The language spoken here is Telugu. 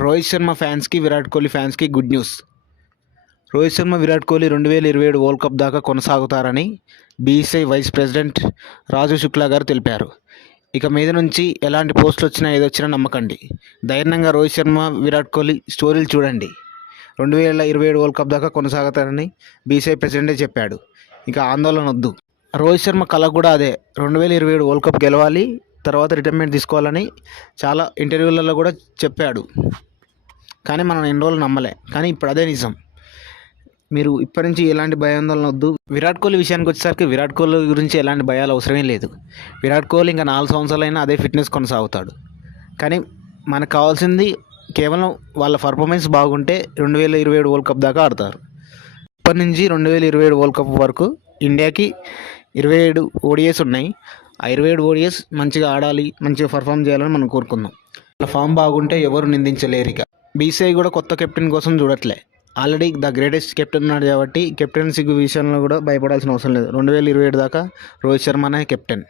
రోహిత్ శర్మ ఫ్యాన్స్కి విరాట్ కోహ్లీ ఫ్యాన్స్కి good news. Rohit Sharma Virat Kohli 2027 world cup దాకా కొనసాగుతారని BCCI vice president Rajiv Shukla garu తెలిపారు. ఇక మీద నుంచి ఎలాంటి పోస్టులు వచ్చినా ఏదొచ్చినా నమ్మకండి. ధైర్యంగా రోహిత్ శర్మ విరాట్ కోహ్లీ స్టోరీలు చూడండి. 2027 వరల్డ్ కప్ దాకా కొనసాగుతారని బీసీసీఐ ప్రెసిడెంటే చెప్పాడు. ఇక ఆందోళన వద్దు. రోహిత్ శర్మ కళ కూడా అదే, 2027 వరల్డ్ కప్ గెలవాలి, తర్వాత రిటైర్మెంట్ తీసుకోవాలని చాలా ఇంటర్వ్యూలలో కూడా చెప్పాడు. కానీ మనం ఎన్ని రోజులు నమ్మలే, కానీ ఇప్పుడు అదే నిజం. మీరు ఇప్పటి నుంచి ఎలాంటి భయాందోళన వద్దు. విరాట్ కోహ్లీ విషయానికి వచ్చేసరికి విరాట్ కోహ్లీ గురించి ఎలాంటి భయాలు అవసరమే లేదు. విరాట్ కోహ్లీ ఇంకా 4 సంవత్సరాలైనా అదే ఫిట్నెస్ కొనసాగుతాడు. కానీ మనకు కావాల్సింది కేవలం వాళ్ళ పర్ఫార్మెన్స్ బాగుంటే 2027 వరల్డ్ కప్ దాకా ఆడతారు. ఇప్పటి నుంచి 2027 వరల్డ్ కప్ వరకు ఇండియాకి 27 ఓడిఐస్ ఉన్నాయి. ఆ 27 ఓడిఐస్ మంచిగా ఆడాలి, మంచిగా పర్ఫామ్ చేయాలని మనం కోరుకుందాం. వాళ్ళ ఫామ్ బాగుంటే ఎవరు నిందించలేరు. ఇక బీసీసీఐ కూడా కొత్త కెప్టెన్ కోసం చూడట్లే. ఆల్రెడీ ద గ్రేటెస్ట్ కెప్టెన్ ఉన్నాడు కాబట్టి కెప్టెన్సీ విషయంలో కూడా భయపడాల్సిన అవసరం లేదు. 2027 దాకా రోహిత్ శర్మనే కెప్టెన్.